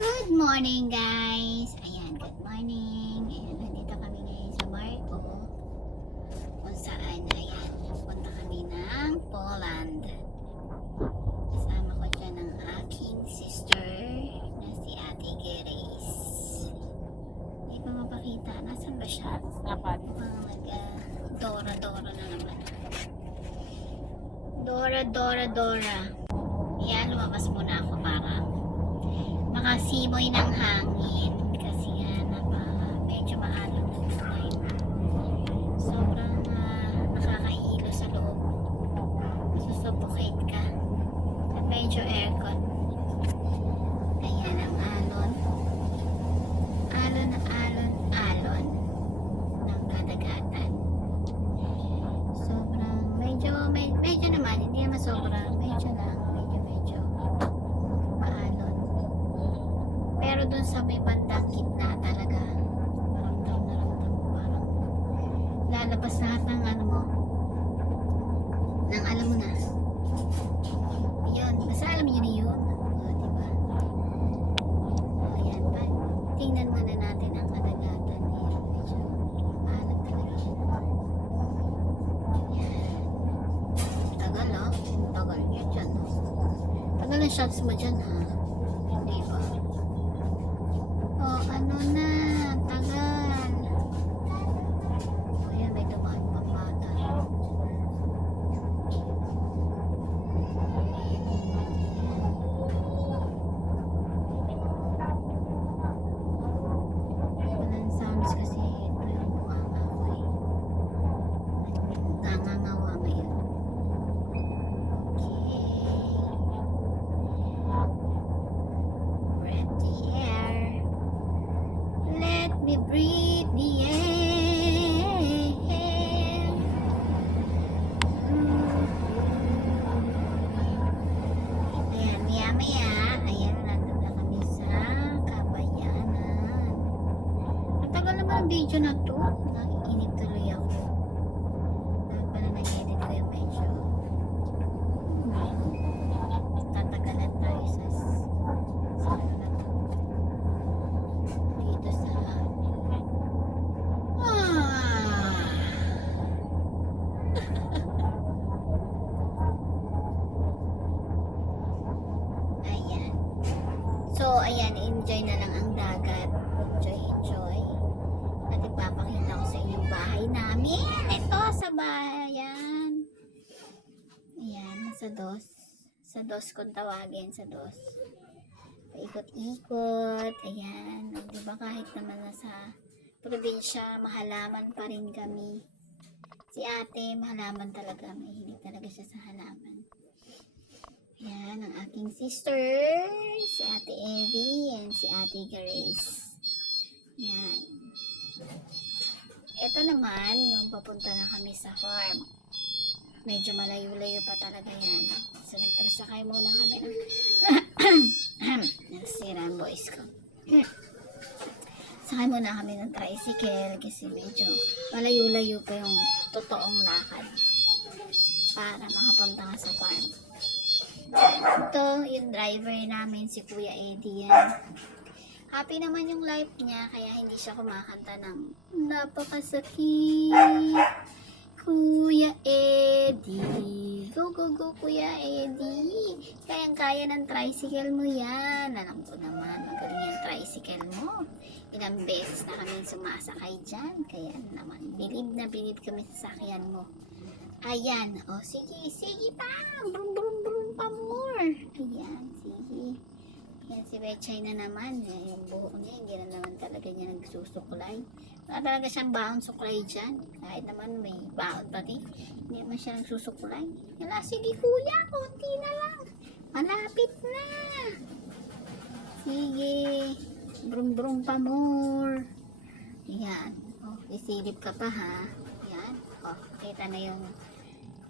Good morning guys! Ayan, good morning. Ayan, nandito kami ngayon sa Marco. Kung saan, ayan, punta kami ng Poland. Kasama ko dyan ang aking sister na si Ate Grace. Hindi pa mapakita. Nasaan ba siya? Dapat. Dora na naman. Dora. Ayan, lumabas muna ako para makasimoy ng hangin kasi nga medyo maalon ng time. Sobrang nakakahilo sa loob. Masusuffocate ka at medyo aircon. Ayan ang alon ng kadagatan. Sobrang medyo naman, hindi naman sobrang, medyo maalon. Pero dun sa may bandang gitna talaga, ramdam mo parang lalabas lahat ng ano mo, ng alam mo na. Yun, basta alam yun na yun. O, diba? O, yan pa. Tingnan muna natin ang kadagatan. Medyo maalat talaga siya. Yan. Tagal oh. Tagal yun dyan. Tagal ang shots mo dyan ha. Hindi ba? Oh, ano na, tagal. Ayan, may dumaan pang bata. Walang sounds kasi ito yung bunganga ko eh. Nangangawa ngayon. Okay. Breathe the air. Let me breathe the air. Ayan, maya. Ayan, nandun na kami sa Kabayanan. Ang tagal naman ang video na to. Nakikinig tuloy ako. Dahil pala nag-edit ko yung medyo. Tatagalan tayo sa ano na to. Dito sa ayan. So, ayan, enjoy na lang ang dagat. Enjoy. At ipapakita ko sa inyo yung bahay namin. Ito, sa bayan. Ayan, sa dos. Sa dos kung tawagin, sa dos. Paikot-ikot. Ayan. O, diba kahit naman nasa probinsya, mahalaman pa rin kami. Si ate, mahalaman talaga. Mahilig talaga siya sa halaman. Ayan, ang aking sister, si Ate Evie, and si Ate Grace. Ayan. Ito naman, yung papunta na kami sa farm. Medyo malayo-layo pa talaga yan. So, nagtrasakay muna kami ng nasira ang voice ko. Sakay muna kami ng tricycle kasi medyo malayo-layo pa yung totoong lakad para makapunta ka sa farm. Ito, yung driver namin, si Kuya Eddie yan. Happy naman yung life niya, kaya hindi siya kumakanta ng napakasakit. Kuya Eddie, go Kuya Eddie. Kayang-kaya ng tricycle mo yan. Alam ko naman, magaling yung tricycle mo. Ilang beses na kami sumasakay dyan. Kaya naman, bilib na bilib kami sa sakyan mo. Ayan, o sige pa. Brum pa more. Ayan, sige. Yan si Bechay na naman. Yung buhok niya, hindi na naman talaga niya nagsusuklay. Wala talaga siyang baon suklay dyan. Kahit naman may baon pati. Hindi naman siya nagsusuklay. Yala, sige kuya, konti na lang. Malapit na. Sige. Brum pa more. Ayan. O, isilip ka pa ha. Ayan. O, kita na yung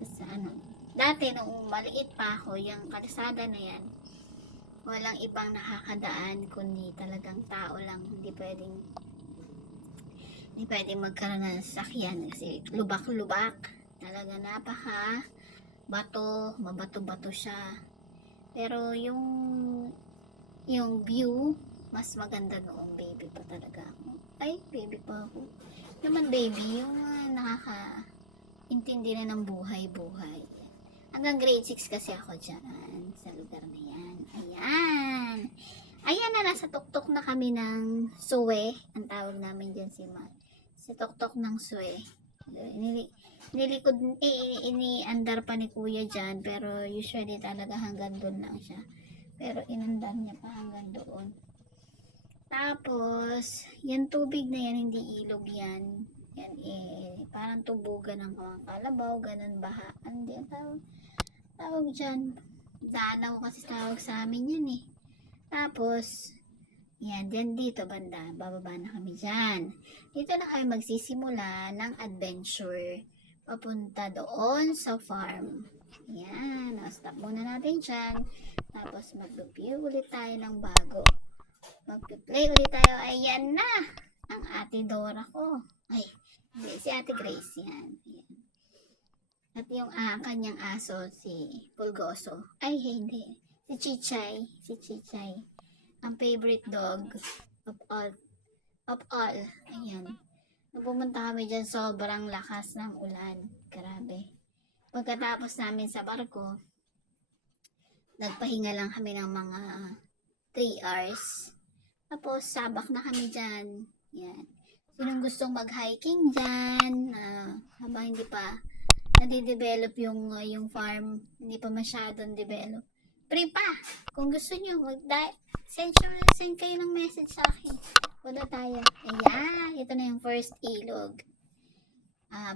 sa ano. Dati nung maliit pa ako, yung kalsada na yan, walang ibang nakakadaan kundi talagang tao lang. Hindi pwedeng magkaroon ng sasakyan kasi lubak-lubak. Talaga napaka mabato-bato siya. Pero yung view Mas maganda noong baby pa talaga ako. Ay, baby pa ako. Naman baby, yung nakaka-intindi na ng buhay-buhay. Hanggang grade 6 kasi ako dyan sa lugar na yan. Ayan. Ayan na, nasa tuktok na kami ng suwe. Ang tawag namin dyan si Ma. Sa tuktok ng suwe. Nilikod, iniandar pa ni kuya dyan. Pero usually talaga hanggang doon lang siya. Pero inandar niya pa hanggang doon. Tapos, yan tubig na yan, hindi ilog yan. Yan parang tubugan ng mga kalabaw, ganun, baha. Hindi, tawag dyan. Danaw kasi tawag sa amin yan eh. Tapos, yan, dyan dito banda, bababa na kami dyan. Dito na kami magsisimula ng adventure papunta doon sa farm. Yan, stop muna natin dyan. Tapos, mag-review ulit tayo ng bago. Mag-play ulit tayo. Ayan na! Ang ate Dora ko. Ay, hindi, si ate Grace yan. Ayan. At yung kanyang aso, si Pulgoso. Ay, hindi. Si Chichay. Si Chichay. Ang favorite dog of all. Of all. Ayan. Nung pumunta kami dyan, sobrang lakas ng ulan. Grabe. Pagkatapos namin sa barko, nagpahinga lang kami ng mga 3 hours. Tapos, sabak na kami dyan. Yan. Sinong gustong mag-hiking dyan, habang hindi pa nadidevelop yung farm, hindi pa masyadong develop. Free pa! Kung gusto nyo, send kayo ng message sa akin. Punta tayo. Ayan, ito na yung first ilog.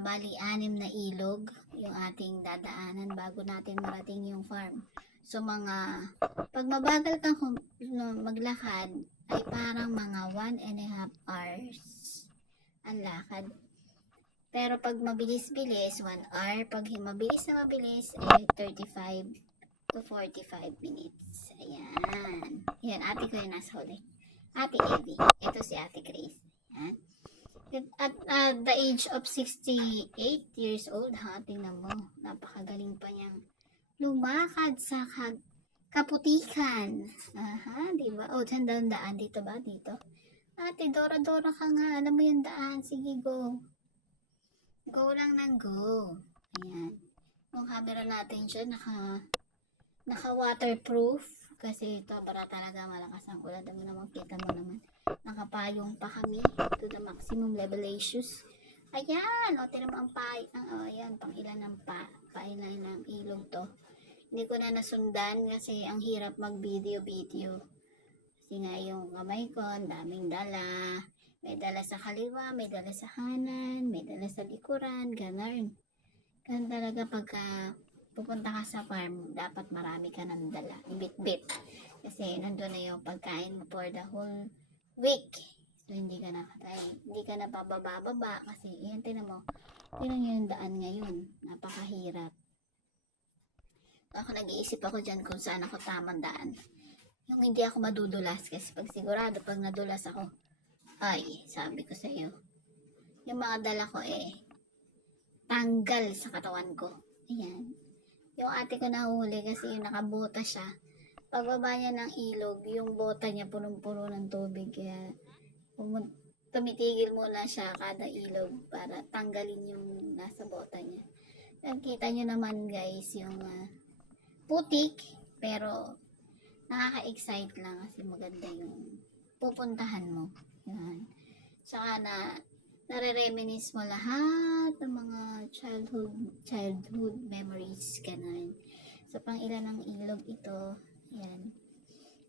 Bali, 6 na ilog yung ating dadaanan bago natin marating yung farm. So, pag mabagal kang maglakad, ay parang mga 1.5 hours ang lakad. Pero pag mabilis-bilis, 1 hour. Pag mabilis na mabilis, ay 35 to 45 minutes. Ayan. Yan, ate ko yung nasa huli. Ate Evie. Ito si ate Grace. Ayan. At the age of 68 years old, tingnan mo. Napakagaling pa niyang lumakad sa kaputikan. Aha, diba? Dyan daw ang daan. Dito ba? Dito. Ate, Dora ka nga. Alam mo yung daan. Sige, go. Go lang ng go. Ayan. Yung camera natin dyan, naka-waterproof. Kasi ito, bara talaga malakas ang ulan. Dami naman, kita mo naman. Nakapayong pa kami to the maximum levelations. Ayan. Tinan mo ang ayan, pang ilan ng pailan ng ilog to. Hindi ko na nasundan kasi ang hirap mag-video. Kasi nga yung kamay ko, ang daming dala. May dala sa kaliwa, may dala sa kanan, may dala sa likuran, ganun. Ganun talaga pagka pupunta ka sa farm, dapat marami ka ng dala. Ibit-bit. Kasi nandun na yung pagkain mo for the whole week. So, hindi ka na bababa kasi yan, tinan mo. Tinan yung daan ngayon. Napakahirap. Ako nag-iisip ako dyan kung saan ako tamang daan. Yung hindi ako madudulas kasi pag sigurado pag nadulas ako, ay, sabi ko sa iyo, yung mga dala ko tanggal sa katawan ko. Ayan. Yung ate ko nahuli kasi yung nakabota siya. Pagbaba niya ng ilog, yung bota niya punong-puno ng tubig. Kaya tumitigil muna siya kada ilog para tanggalin yung nasa bota niya. Nakita nyo naman guys yung putik, pero nakaka-excite lang kasi maganda yung pupuntahan mo. Yan. Saka nare-reminisce mo lahat ng mga childhood memories, ganun. So, pang ilan ng ilog ito, yan.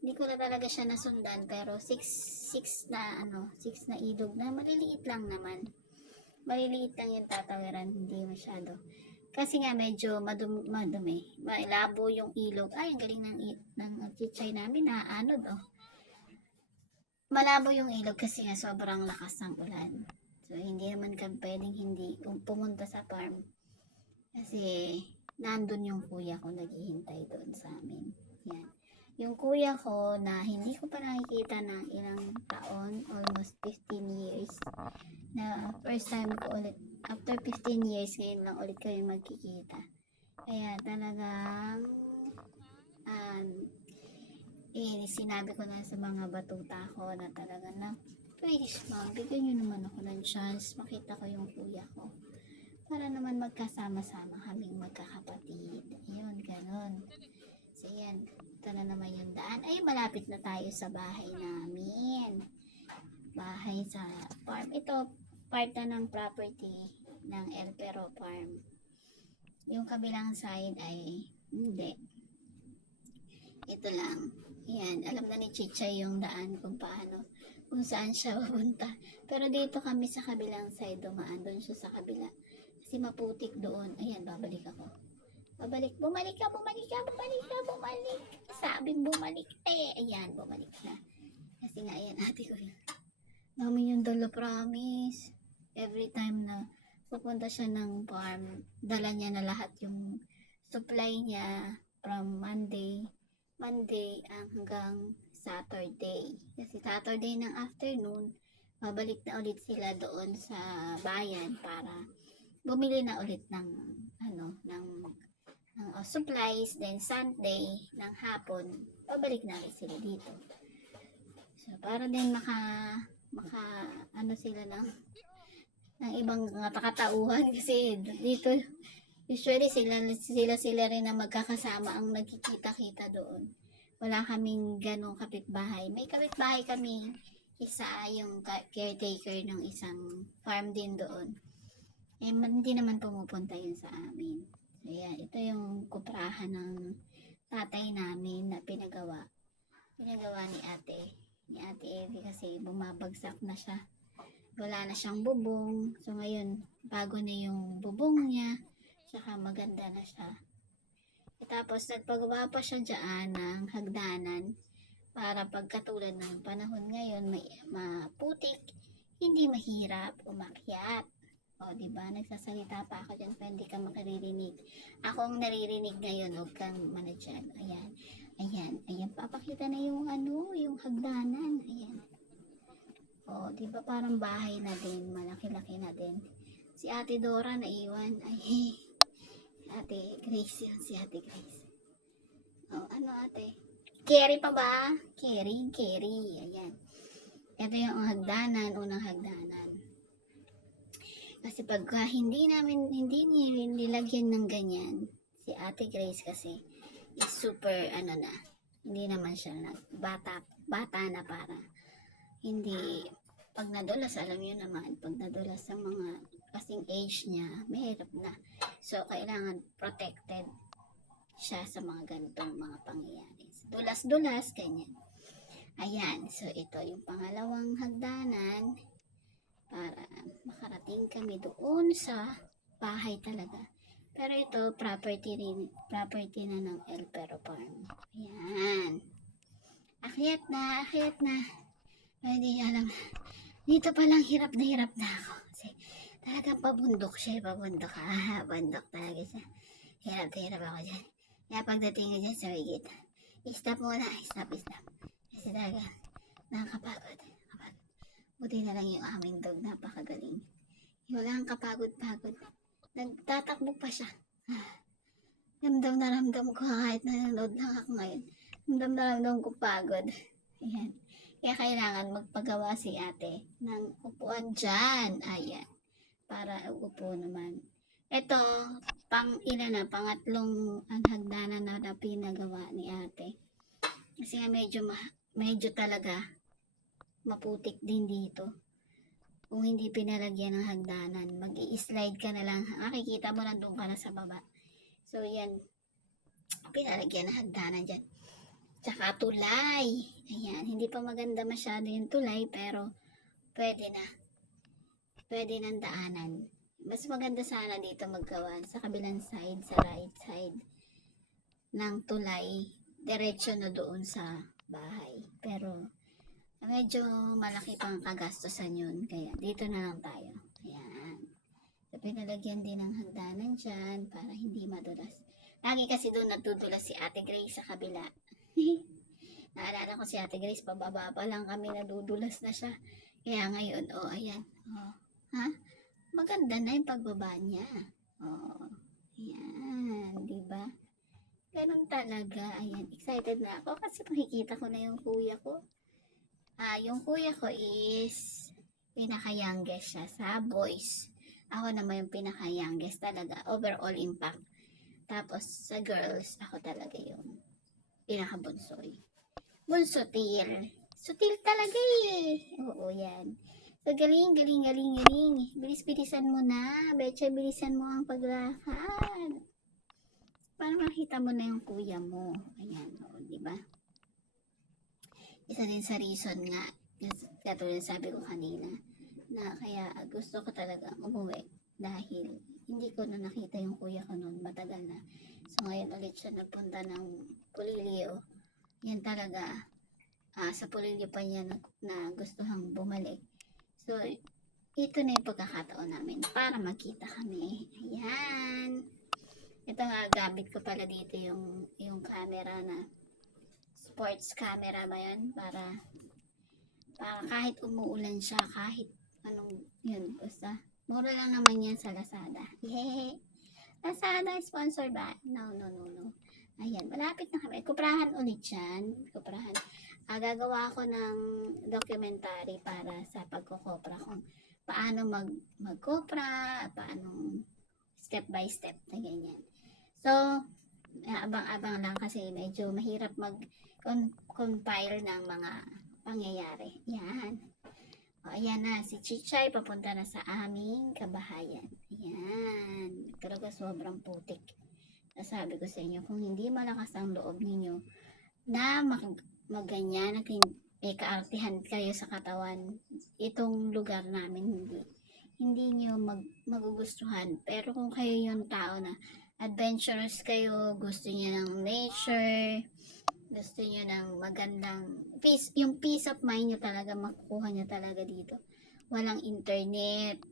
Hindi ko na talaga siya nasundan, pero 6 na ilog na maliliit lang naman. Maliliit lang yung tatawiran, hindi masyado. Kasi nga medyo madumi. Malabo yung ilog. Ay, ang galing ng chichay namin. Naanod, Malabo yung ilog kasi nga sobrang lakas ng ulan. So, hindi naman pwedeng hindi pumunta sa farm. Kasi, nandun yung kuya ko naghihintay doon sa amin. Yan. Yung kuya ko na hindi ko pa nakikita ng ilang taon, almost 15 years, na first time ko ulit, after 15 years, ngayon lang ulit kami magkikita. Kaya talagang sinabi ko na sa mga batuta ko na talaga na, please ma'am, bigyan nyo naman ako ng chance, makita ko yung kuya ko. Para naman magkasama-sama kaming magkakapatid. Ayun, ganon. So, yan. Ito na naman yung daan. Ay, malapit na tayo sa bahay namin. Bahay sa farm. Ito, part na ng property ng El Pero Farm. Yung kabilang side ay hindi. Ito lang. Yan. Alam na ni Chicha yung daan kung paano, kung saan siya pupunta. Pero dito kami sa kabilang side dumaan. Doon siya sa kabila. Kasi maputik doon. Ayan, babalik ako. Babalik. Bumalik ka, bumalik ka, bumalik ka, bumalik. Sabing bumalik. Ayan, bumalik na. Kasi nga, ayan, ate ko yun. Dami yung dala, promise. Every time na pupunta siya ng farm, dala niya na lahat yung supply niya from Monday hanggang Saturday. Kasi Saturday ng afternoon, babalik na ulit sila doon sa bayan para bumili na ulit ng supplies. Then Sunday ng hapon, babalik na ulit sila dito. So, para din sila ng ibang katauhan kasi dito usually sila rin na magkakasama ang nagkikita-kita doon. Wala kaming ganong kapitbahay. May kapitbahay kami, isa yung caretaker ng isang farm din doon. Hindi naman pumupunta yun sa amin. So, yan, ito yung kuprahan ng tatay namin na pinagawa ni ate Evie kasi bumabagsak na siya. Wala na siyang bubong. So ngayon, bago na yung bubong niya. Saka maganda na siya. Tapos nagpagawa pa siya dyan ng hagdanan para pagkatulad ng panahon ngayon may maputik, hindi mahirap umakyat. O diba, nagsasalita pa ako dyan pa hindi ka makaririnig. Ako ang naririnig ngayon, huwag kang manadyan. Ayan, papakita na yung yung hagdanan. Ayan. O, di ba parang bahay na din, malaki-laki na din. Si Ate Dora naiwan. Ay, Ate Grace yun, si Ate Grace. O, ate? Carry pa ba? Carry. Ayan. Ito yung hagdanan, unang hagdanan. Kasi pagka hindi nilagyan ng ganyan, si Ate Grace kasi is super, hindi naman siya bata na para hindi, pag nadulas, alam niyo naman, pag nadulas sa mga kasing age niya, mahirap na. So, kailangan protected siya sa mga ganitong mga pangyayari. Dulas-dulas, ganyan. Ayan, so ito yung pangalawang hagdanan para makarating kami doon sa bahay talaga. Pero ito, property na ng El Pero Farm. Ayan. Akyat na. Hindi alam. Dito palang hirap na ako. Kasi talagang pabundok siya. Pabundok talaga siya. Hirap ako dyan. Kaya pagdating ko dyan sa wigit, stop muna. Stop. Kasi talaga, nakakapagod. Buti na lang yung aming dog. Napakagaling. Walang kapagod-pagod. Nagtatakbo pa siya. Ramdam na ramdam ko kahit nanonood lang ako ngayon. Ramdam na ramdam ko pagod. Ayan. Kaya kailangan magpagawa si ate ng upuan dyan. Ayan. Para upo naman. Ito, pangatlong hagdanan na pinagawa ni ate. Kasi nga medyo talaga maputik din dito. Kung hindi pinalagyan ng hagdanan, mag-i-slide ka na lang. Makikita mo lang doon ka na sa baba. So, yan. Pinalagyan ng hagdanan dyan. Tsaka tulay. Ayan, hindi pa maganda masyado yung tulay, pero pwede na. Pwede ng daanan. Mas maganda sana dito maggawa sa kabilang side, sa right side ng tulay. Diretso na doon sa bahay. Pero, medyo malaki pang kagastusan yun. Kaya, dito na lang tayo. Ayan. So, pinalagyan din ng hagdanan dyan para hindi madulas. Lagi kasi doon natudulas si Ate Grace sa kabila. Naalala ko si Ate Grace, pababa pa lang kami, nadudulas na siya. Kaya ngayon, ayan. Maganda na yung pagbaba niya. Ayan, diba? Ganun talaga. Ayan, excited na ako kasi makikita ko na yung kuya ko. Yung kuya ko is pinaka-youngest siya sa boys. Ako naman yung pinaka-youngest talaga. Overall impact. Tapos sa girls, ako talaga yung pinaka-bunsoy. Bunsotil. Sutil talaga eh. Oo, yan. So, galing, galing, galing, galing. Bilis-bilisan mo na. Betcha, bilisan mo ang paglakad. Para makita mo na yung kuya mo. Ayan, o, diba? Isa din sa reason nga, katulad sabi ko kanina, na kaya gusto ko talaga umuwi dahil hindi ko na nakita yung kuya ko noon, matagal na. So ngayon ulit siya nagpunta ng Pulilio. Yan talaga, sa Pulilio pa niya na gustuhang bumalik. So ito na yung pagkakataon namin para magkita kami. Ayan. Ito nga, gamit ko pala dito yung camera na sports camera ba yan? Para kahit umuulan siya, kahit anong yun, basta mura lang naman yan sa Lazada. Yay! Lazada sponsor ba? No. Ayan, malapit na kami. Kuprahan ulit yan. Kuprahan. Gagawa ako ng documentary para sa pagkukopra kung paano magkopra, paano step by step na ganyan. So, abang-abang lang kasi medyo mahirap mag-compile ng mga pangyayari. Yan. O, ayan na. Si Chichay papunta na sa aming kabahayan. Ayan. Talaga sobrang putik. Nasabi ko sa inyo, kung hindi malakas ang loob ninyo na magganyan at may kaartihan kayo sa katawan, itong lugar namin hindi nyo magugustuhan. Pero kung kayo yung tao na adventurous kayo, gusto niyo ng nature, gusto niyo ng magandang peace, yung peace of mind nyo talaga, makukuha nyo talaga dito. Walang internet,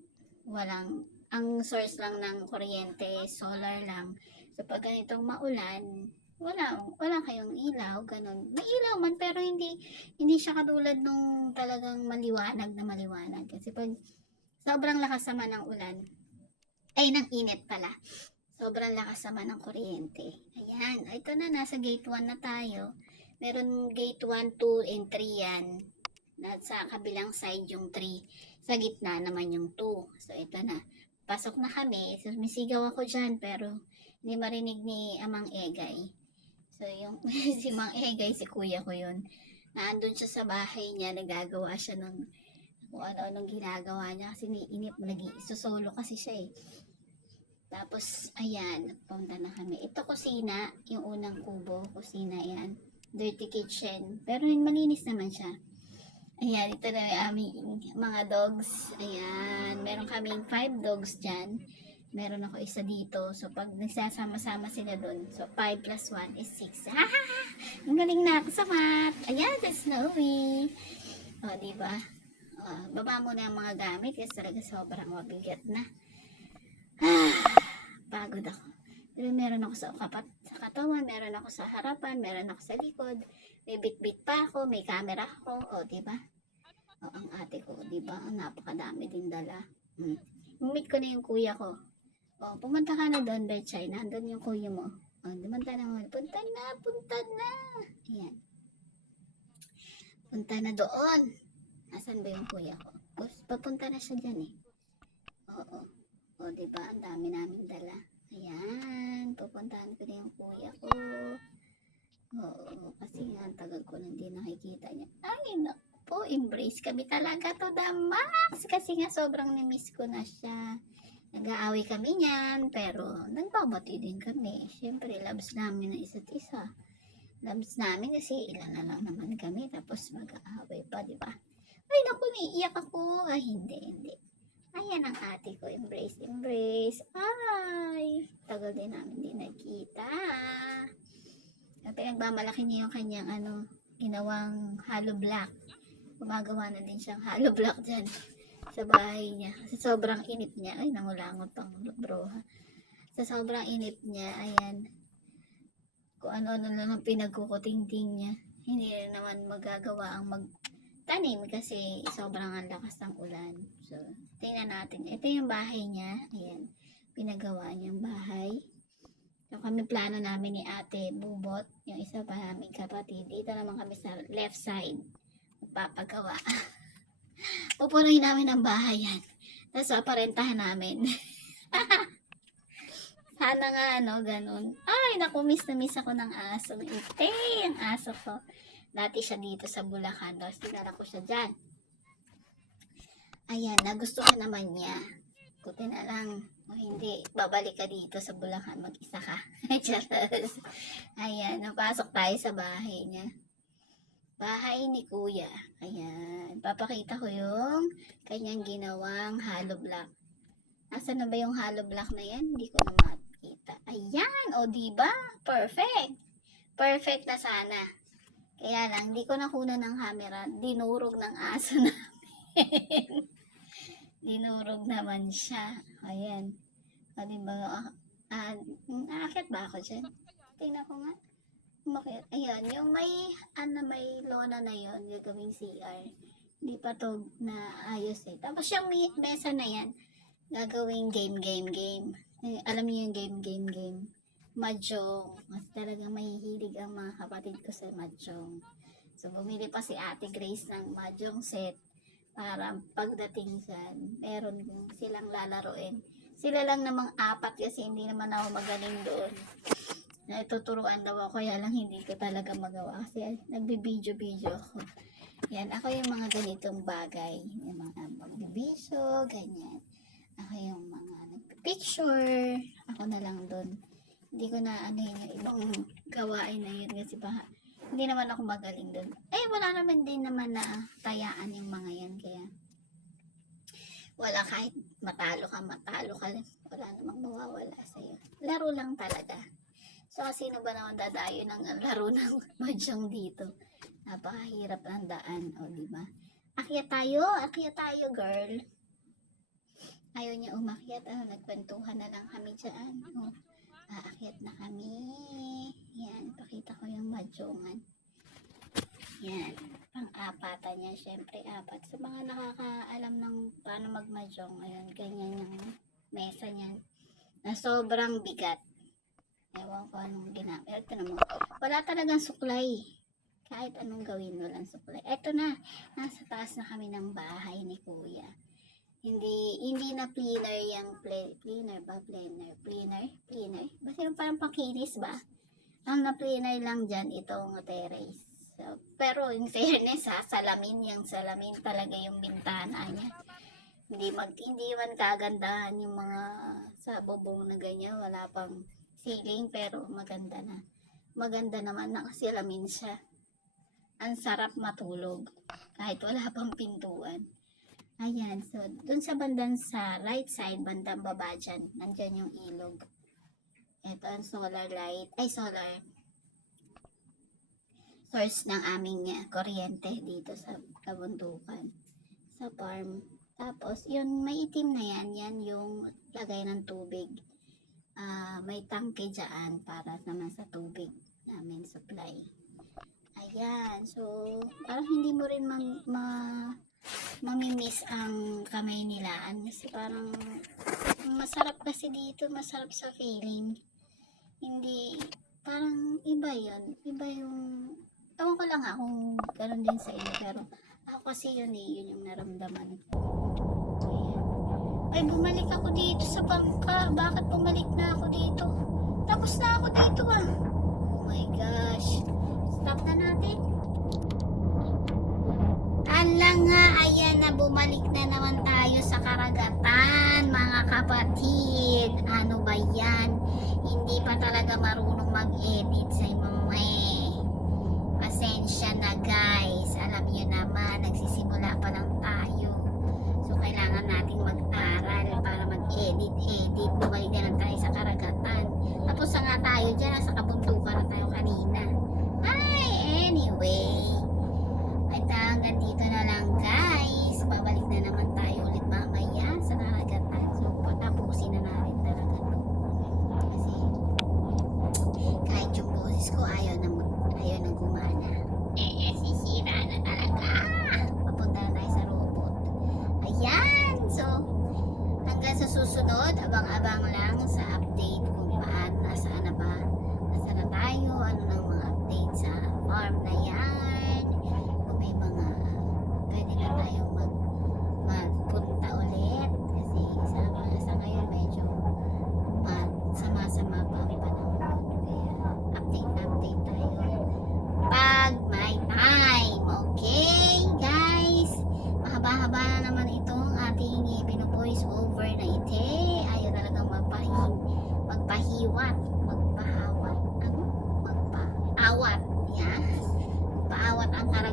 ang source lang ng kuryente, solar lang. So pag ganitong maulan, wala kayong ilaw, ganun. May ilaw man, pero hindi siya katulad nung talagang maliwanag na maliwanag. Kasi pag sobrang lakas naman ng ulan, ng init pala. Sobrang lakas naman ng kuryente. Ayan, ito na, nasa gate 1 na tayo. Meron gate 1, 2, and 3 yan. Sa kabilang side yung 3. Sa gitna naman yung 2. So, ito na. Pasok na kami. So, misigaw ako dyan, pero hindi marinig ni Amang Egay. So, yung si Mang Egay, si kuya ko yun. Naandun siya sa bahay niya, nagagawa siya ng kung ano-anong ginagawa niya. Kasi niinip, nag-isosolo kasi siya eh. Tapos, ayan, punta na kami. Ito kusina, yung unang kubo, kusina yan. Dirty kitchen. Pero malinis naman siya. Ayan, ito na yung aming mga dogs. Ayan, meron kaming 5 dogs dyan. Meron ako isa dito. So, pag nagsasama-sama sila dun, so 5 plus 1 is 6. Ha! Ang galing na ako sa math. Ayan, that's Snowy. O, diba? Baba mo na yung mga gamit kasi talaga sobrang mabigat na. Pagod ako. Pero meron ako sa katawan, meron ako sa harapan, meron ako sa likod. May bit-bit pa ako, may camera ako. O, diba? O, ang ate ko, diba? Ang napakadami din dala. Meet ko na yung kuya ko. O, pumunta ka na doon, Betchay. Nandun yung kuya mo. O, pumunta na mo. Punta na. Ayan. Punta na doon. Nasaan ba yung kuya ko? O, papunta na siya dyan eh. Oo. O, diba? Ang dami namin dala. Ayan. Pupuntahan ko na yung kuya ko. Oo. Kasi nga, tagal ko nang di nakikita niya. Ay, naku, embrace kami talaga to the max. Kasi nga, sobrang nimiss ko na siya. Nag-aaway kami niyan, pero nagbabati din kami. Siyempre, loves namin ng isa't isa. Loves namin kasi ilan na lang naman kami, tapos mag-aaway pa, di ba? Ay, naku, naiiyak ako. Ay, hindi. Ayan ang ate ko, embrace. Ay, tagal din namin din nagkita. Pinagmamalaki niya yung kanyang, ginawang hollow block. Gumagawa na din siyang hollow block dyan sa bahay niya. Kasi sobrang inip niya. Ay, nangulangot pang bro. Sa sobrang inip niya, ayan. Kung ano-ano lang ang pinagkukutingting niya. Hindi rin naman magagawa ang magtanim kasi sobrang ang lakas ng ulan. So, tingnan natin. Ito yung bahay niya. Ayan. Pinagawa niyang bahay. So kami plano namin ni Ate Bubot, yung isa pa namin kapatid. Dito naman kami sa left side. Magpapagawa. Pupunuin namin ang bahay yan. Tapos aparentahan namin. Sana nga, ganun. Ay, naku, miss na miss ako ng aso. Ite, ang aso ko. Dati siya dito sa Bulacan. Tapos dinala ko siya dyan. Ayan, nagustuhan naman niya. Buti na lang. O hindi, babalik ka dito sa Bulacan. Mag-isa ka. Charas. Ayan, napasok tayo sa bahay niya. Bahay ni Kuya. Ayan. Papakita ko yung kanyang ginawang hollow block. Nasaan na ba yung hollow block na yan? Hindi ko na makita. Ayan! O, diba? Perfect! Perfect na sana. Kaya lang, hindi ko nakuha ng camera. Dinurog ng aso namin. Dinurog naman siya. Ayan. O, diba? Aakit ba ako dyan? Tingnan ko nga. Umakit. Ayan. Yung may lona na yon gagawing CR. Hindi pa to na ayos eh. Tapos yung mesa na yan, gagawing game. Alam niyo yung game. Mahjong. Mas talagang mahihilig ang mga kapatid ko sa mahjong. So, bumili pa si Ate Grace ng mahjong set para pagdating dyan, meron silang lalaroin. Sila lang namang 4 kasi hindi naman ako magaling doon. Tuturuan daw ako, kaya lang hindi ko talaga magawa kasi nagbibideo ako. Yan, ako yung mga ganitong bagay. Yung mga magbibisyo, ganyan. Ako yung mga nagpipicture. Ako na lang doon. Hindi ko na yung ibang gawain na yun kasi hindi naman ako magaling doon. Wala naman din naman na tayaan yung mga yan. Kaya wala, kahit matalo ka. Wala namang mawawala sa'yo. Laro lang talaga. So, sino ba naman dadayo ng laro ng mahjong dito? Napakahirap ng daan. O, diba? Akyat tayo, girl. Ayaw niya umakyat. Nagkwentuhan na lang kami dyan. Aakyat na kami. Yan, pakita ko yung mahjongan. Yan, pang-apatan niya. Siyempre, 4. Sa mga nakakaalam ng paano mag-mahjong, ayun, ganyan yung mesa niyan. Na sobrang bigat. Ewan ko anong ginamit. Ito naman. Wala talagang suklay. Kahit anong gawin, walang suklay. Ito na. Nasa taas na kami ng bahay ni Kuya. Hindi na cleaner yung cleaner. Basta yung parang pakinis ba? Ang na-cleaner lang dyan itong terrace. So, pero in fairness yung salamin talaga yung bintana niya. Hindi man kagandahan yung mga sa bubong na ganyan. Wala pang ceiling pero maganda na. Maganda naman nakasalamin siya. Ang sarap matulog kahit wala pang pintuan. Ayan, so dun sa bandang sa right side, bandang baba dyan, nandyan yung ilog. Ito ang solar source ng aming kuryente dito sa kabundukan, sa farm. Tapos, yun, may itim na yan yung lagay ng tubig. May tangke dyan para naman sa tubig namin supply. Ayan, so, parang hindi mo rin mamimiss ang kamay nilaan kasi parang masarap kasi dito, masarap sa feeling. Hindi, parang iba yung ewan ko lang kung gano'n din sa iyo, pero ako kasi yun yung naramdaman ko. Ayan. Ay, bumalik ako dito sa bangka. Bakit bumalik na ako dito? Tapos na ako dito Oh my gosh. Stop na natin. Nga, ayan na, bumalik na naman tayo sa karagatan, mga kapatid. Ano ba yan? Hindi pa talaga marunong mag-edit sa pasensya na guys. Alam niyo naman, nagsisimula pa lang tayo. So, kailangan nating mag-aral para mag-edit. Bumalik na lang tayo sa karagatan. Tapos na nga tayo dyan, nasa kabundukan na tayo kanina. Anyway. Hanggang dito na lang guys. Babalik na naman tayo ulit mamaya sa karagatan. So, patapusin na natin talaga. Kasi, kahit yung boses ko ayaw na gumana. Sisira na talaga. Papunta na tayo sa robot. Ayan. So, hanggang sa susunod, abang-abang lang sa update kung paano, nasaan na ba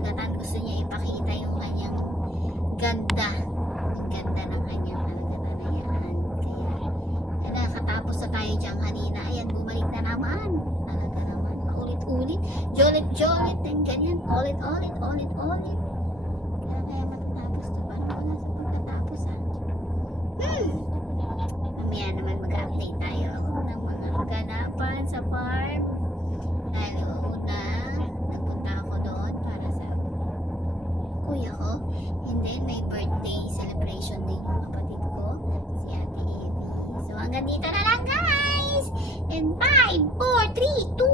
karagatan. Gusto niya ipakita yung kanyang ganda. Ang ganda ng kanyang karagatan na yan. Kaya, nakatapos na tayo dyan kanina. Ayan, bumalik na naman. Talaga naman. Paulit-ulit. Jolit-jolit. Then ganyan. Ulit-ulit. Ulit-ulit. Kaya matatapos to. Parang wala sa pagkatapos ha. Mamaya naman mag-update tayo ng mga kaganapan sa farm. Dahil una, nagpunta ako doon para sa kuya ko. And then, may birthday celebration din yung kapatid ko, si Ate Evie. So, hanggang dito na lang guys! And 5, 4, 3, 2,